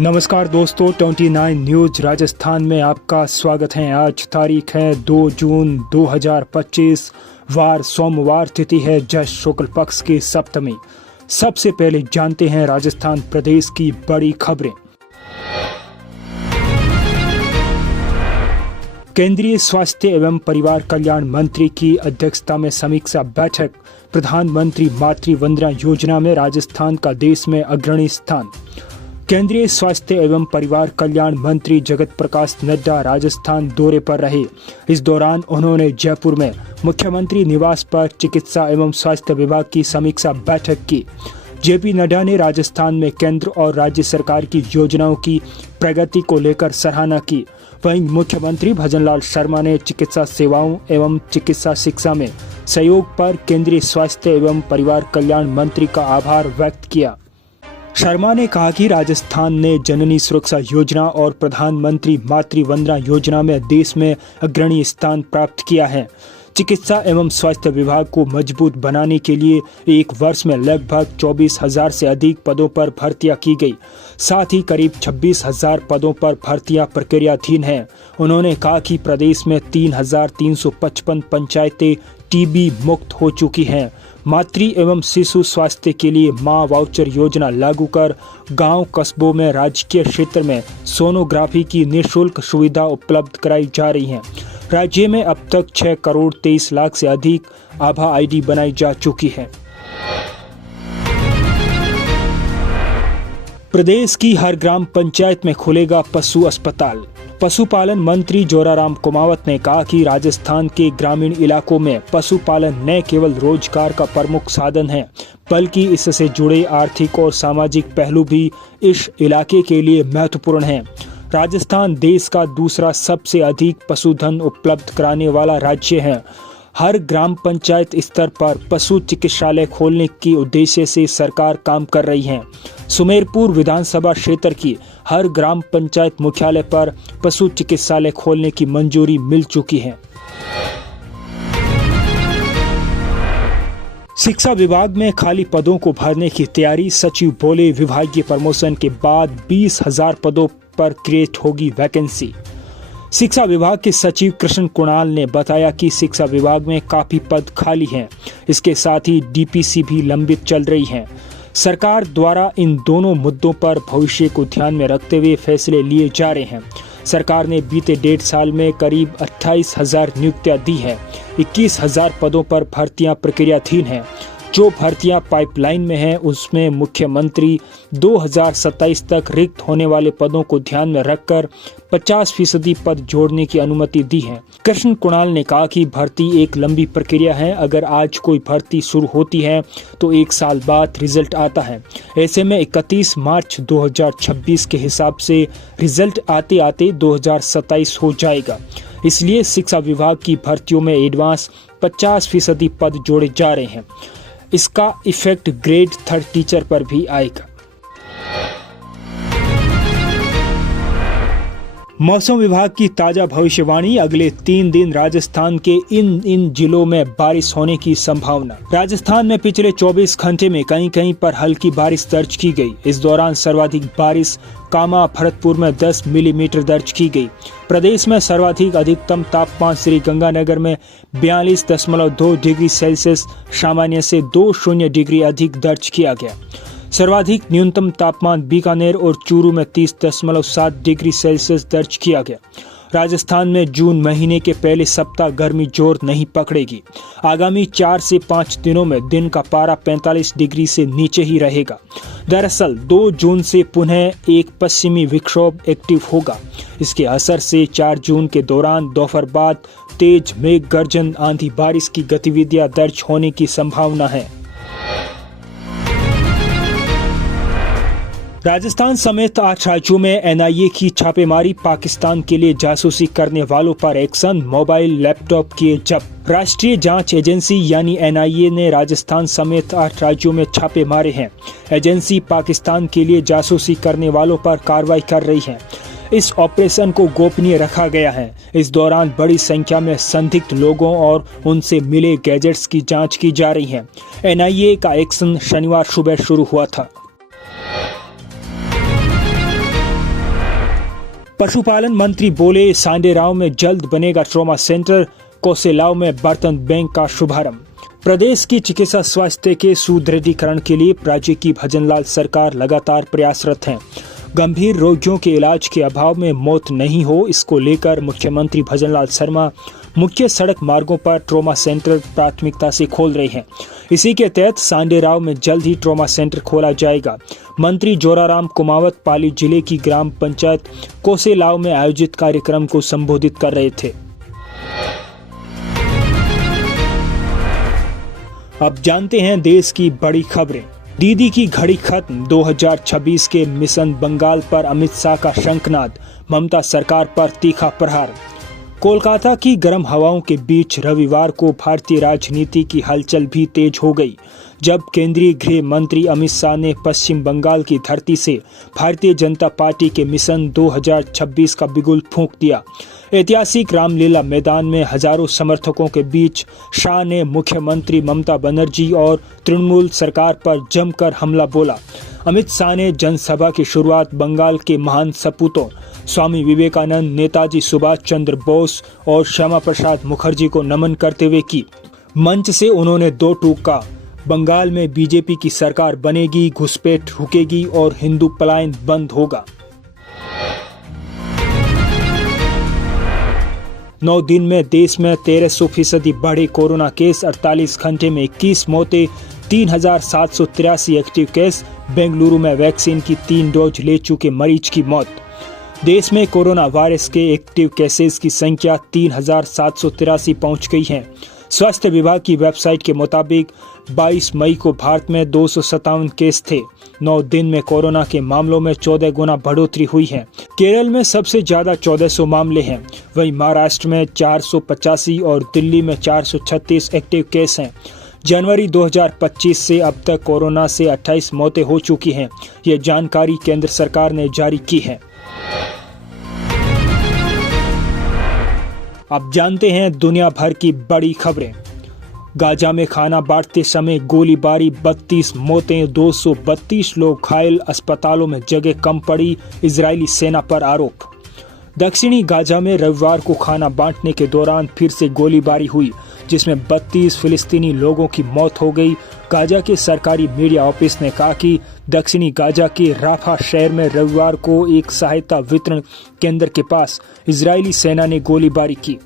नमस्कार दोस्तों, 29 न्यूज राजस्थान में आपका स्वागत है। आज तारीख है 2 जून 2025, वार सोमवार, तिथि है ज्येष्ठ शुक्ल पक्ष की सप्तमी। सबसे पहले जानते हैं राजस्थान प्रदेश की बड़ी खबरें। केंद्रीय स्वास्थ्य एवं परिवार कल्याण मंत्री की अध्यक्षता में समीक्षा बैठक। प्रधानमंत्री मातृ वंदना योजना में राजस्थान का देश में अग्रणी स्थान। केंद्रीय स्वास्थ्य एवं परिवार कल्याण मंत्री जगत प्रकाश नड्डा राजस्थान दौरे पर रहे। इस दौरान उन्होंने जयपुर में मुख्यमंत्री निवास पर चिकित्सा एवं स्वास्थ्य विभाग की समीक्षा बैठक की। जेपी नड्डा ने राजस्थान में केंद्र और राज्य सरकार की योजनाओं की प्रगति को लेकर सराहना की। वहीं मुख्यमंत्री भजनलाल शर्मा ने चिकित्सा सेवाओं एवं चिकित्सा शिक्षा में सहयोग पर केंद्रीय स्वास्थ्य एवं परिवार कल्याण मंत्री का आभार व्यक्त किया। शर्मा ने कहा कि राजस्थान ने जननी सुरक्षा योजना और प्रधानमंत्री मातृ वंदना योजना में देश में अग्रणी स्थान प्राप्त किया है। चिकित्सा एवं स्वास्थ्य विभाग को मजबूत बनाने के लिए एक वर्ष में लगभग 24,000 से अधिक पदों पर भर्तियां की गई। साथ ही करीब 26,000 पदों पर भर्तियां प्रक्रियाधीन हैं। उन्होंने कहा कि प्रदेश में 3,355 पंचायतें टीबी मुक्त हो चुकी हैं। मातृ एवं शिशु स्वास्थ्य के लिए मां वाउचर योजना लागू कर गांव कस्बों में राजकीय क्षेत्र में सोनोग्राफी की निःशुल्क सुविधा उपलब्ध कराई जा रही है। राज्य में अब तक 6 करोड़ 23 लाख से अधिक आभा आईडी बनाई जा चुकी है। प्रदेश की हर ग्राम पंचायत में खुलेगा पशु अस्पताल। पशुपालन मंत्री जोराराम कुमावत ने कहा कि राजस्थान के ग्रामीण इलाकों में पशुपालन न केवल रोजगार का प्रमुख साधन है, बल्कि इससे जुड़े आर्थिक और सामाजिक पहलू भी इस इलाके के लिए महत्वपूर्ण हैं। राजस्थान देश का दूसरा सबसे अधिक पशुधन उपलब्ध कराने वाला राज्य है। हर ग्राम पंचायत स्तर पर पशु चिकित्सालय खोलने के उद्देश्य से सरकार काम कर रही है। सुमेरपुर विधानसभा क्षेत्र की हर ग्राम पंचायत मुख्यालय पर पशु चिकित्सालय खोलने की मंजूरी मिल चुकी है। शिक्षा विभाग में खाली पदों को भरने की तैयारी। सचिव बोले, विभागीय प्रमोशन के बाद 20,000 पदों पर क्रिएट होगी वैकेंसी। शिक्षा विभाग के सचिव कृष्ण कुणाल ने बताया कि शिक्षा विभाग में काफी पद खाली हैं। इसके साथ ही डीपीसी भी लंबित चल रही हैं। सरकार द्वारा इन दोनों मुद्दों पर भविष्य को ध्यान में रखते हुए फैसले लिए जा रहे हैं। सरकार ने बीते 1.5 साल में करीब 28,000 नियुक्तियां दी हैं। 21,000 पदों पर भर्तियां प्रक्रियाधीन हैं। जो भर्तियां पाइपलाइन में हैं, उसमें मुख्यमंत्री 2027 तक रिक्त होने वाले पदों को ध्यान में रखकर 50% पद जोड़ने की अनुमति दी है। कृष्ण कुणाल ने कहा कि भर्ती एक लंबी प्रक्रिया है। अगर आज कोई भर्ती शुरू होती है तो 1 साल बाद रिजल्ट आता है। ऐसे में 31 मार्च 2026 के हिसाब से रिजल्ट आते आते 2027 हो जाएगा। इसलिए शिक्षा विभाग की भर्तियों में एडवांस 50% पद जोड़े जा रहे हैं। इसका इफेक्ट ग्रेड 3 टीचर पर भी आएगा। मौसम विभाग की ताजा भविष्यवाणी। अगले 3 दिन राजस्थान के इन जिलों में बारिश होने की संभावना। राजस्थान में पिछले 24 घंटे में कहीं कहीं पर हल्की बारिश दर्ज की गई। इस दौरान सर्वाधिक बारिश कामा भरतपुर में 10 मिलीमीटर दर्ज की गई। प्रदेश में सर्वाधिक अधिकतम तापमान श्री गंगानगर में 42.2 डिग्री सेल्सियस सामान्य से 20 डिग्री अधिक दर्ज किया गया। सर्वाधिक न्यूनतम तापमान बीकानेर और चूरू में 30.7 डिग्री सेल्सियस दर्ज किया गया। राजस्थान में जून महीने के पहले सप्ताह गर्मी जोर नहीं पकड़ेगी। आगामी 4 से 5 दिनों में दिन का पारा 45 डिग्री से नीचे ही रहेगा। दरअसल 2 जून से पुनः एक पश्चिमी विक्षोभ एक्टिव होगा। इसके असर से 4 जून के दौरान दोपहर बाद तेज मेघ गर्जन, आंधी, बारिश की गतिविधियां दर्ज होने की संभावना है। राजस्थान समेत 8 राज्यों में एनआईए की छापेमारी। पाकिस्तान के लिए जासूसी करने वालों पर एक्शन। मोबाइल, लैपटॉप किए जब्त। राष्ट्रीय जांच एजेंसी यानी एनआईए ने राजस्थान समेत 8 राज्यों में छापे मारे हैं। एजेंसी पाकिस्तान के लिए जासूसी करने वालों पर कार्रवाई कर रही है। इस ऑपरेशन को गोपनीय रखा गया है। इस दौरान बड़ी संख्या में संदिग्ध लोगों और उनसे मिले गैजेट्स की जांच की जा रही है। एनआईए का एक्शन शनिवार सुबह शुरू हुआ था। पशुपालन मंत्री बोले, सांडेराव में जल्द बनेगा ट्रॉमा सेंटर, कोसेलाव में बर्तन बैंक का शुभारंभ। प्रदेश की चिकित्सा स्वास्थ्य के सुदृढ़ीकरण के लिए राज्य की भजनलाल सरकार लगातार प्रयासरत है। गंभीर रोगियों के इलाज के अभाव में मौत नहीं हो, इसको लेकर मुख्यमंत्री भजनलाल शर्मा मुख्य सड़क मार्गों पर ट्रॉमा सेंटर प्राथमिकता से खोल रहे हैं। इसी के तहत सांडेराव में जल्द ही ट्रॉमा सेंटर खोला जाएगा। मंत्री जोराराम कुमावत पाली जिले की ग्राम पंचायत कोसेलाव में आयोजित कार्यक्रम को संबोधित कर रहे थे। अब जानते हैं देश की बड़ी खबरें। दीदी की घड़ी खत्म, 2026 के मिशन बंगाल पर अमित शाह का शंखनाद, ममता सरकार पर तीखा प्रहार। कोलकाता की गर्म हवाओं के बीच रविवार को भारतीय राजनीति की हलचल भी तेज हो गई, जब केंद्रीय गृह मंत्री अमित शाह ने पश्चिम बंगाल की धरती से भारतीय जनता पार्टी के मिशन 2026 का बिगुल फूंक दिया। ऐतिहासिक रामलीला मैदान में हजारों समर्थकों के बीच शाह ने मुख्यमंत्री ममता बनर्जी और तृणमूल सरकार पर जमकर हमला बोला। अमित शाह ने जनसभा की शुरुआत बंगाल के महान सपूतों स्वामी विवेकानंद, नेताजी सुभाष चंद्र बोस और श्यामा प्रसाद मुखर्जी को नमन करते हुए की। मंच से उन्होंने दो टूक कहा, बंगाल में बीजेपी की सरकार बनेगी, घुसपैठ रुकेगी और हिंदू पलायन बंद होगा। 9 दिन में देश में 1300% बढ़े कोरोना केस, 48 घंटे में 21 मौतें, 3783 एक्टिव केस। बेंगलुरु में वैक्सीन की 3 डोज ले चुके मरीज की मौत। देश में कोरोना वायरस के एक्टिव केसेस की संख्या 3783 पहुंच गई है। स्वास्थ्य विभाग की वेबसाइट के मुताबिक 22 मई को भारत में 257 केस थे। 9 दिन में कोरोना के मामलों में 14 गुना बढ़ोतरी हुई है। केरल में सबसे ज्यादा 1400 मामले हैं, वहीं महाराष्ट्र में 485 और दिल्ली में 436 एक्टिव केस हैं। जनवरी 2025 से अब तक कोरोना से 28 मौतें हो चुकी हैं। ये जानकारी केंद्र सरकार ने जारी की है। अब जानते हैं दुनिया भर की बड़ी खबरें। गाजा में खाना बांटते समय गोलीबारी, 32 मौतें, 232 लोग घायल, अस्पतालों में जगह कम पड़ी, इजरायली सेना पर आरोप। दक्षिणी गाजा में रविवार को खाना बांटने के दौरान फिर से गोलीबारी हुई, जिसमें 32 फिलिस्तीनी लोगों की मौत हो गई। गाजा के सरकारी मीडिया ऑफिस ने कहा कि दक्षिणी गाजा के राफा शहर में रविवार को एक सहायता वितरण केंद्र के पास इजरायली सेना ने गोलीबारी की।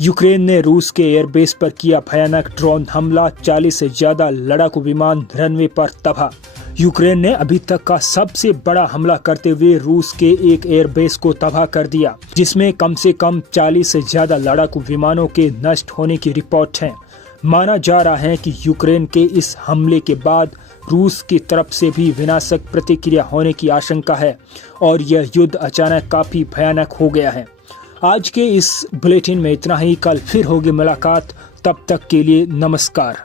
यूक्रेन ने रूस के एयरबेस पर किया भयानक ड्रोन हमला, 40 से ज्यादा लड़ाकू विमान रनवे पर तबाह। यूक्रेन ने अभी तक का सबसे बड़ा हमला करते हुए रूस के एक एयरबेस को तबाह कर दिया, जिसमें कम से कम 40 से ज्यादा लड़ाकू विमानों के नष्ट होने की रिपोर्ट है। माना जा रहा है कि यूक्रेन के इस हमले के बाद रूस की तरफ से भी विनाशक प्रतिक्रिया होने की आशंका है और यह युद्ध अचानक काफी भयानक हो गया है। आज के इस बुलेटिन में इतना ही। कल फिर होगी मुलाकात, तब तक के लिए नमस्कार।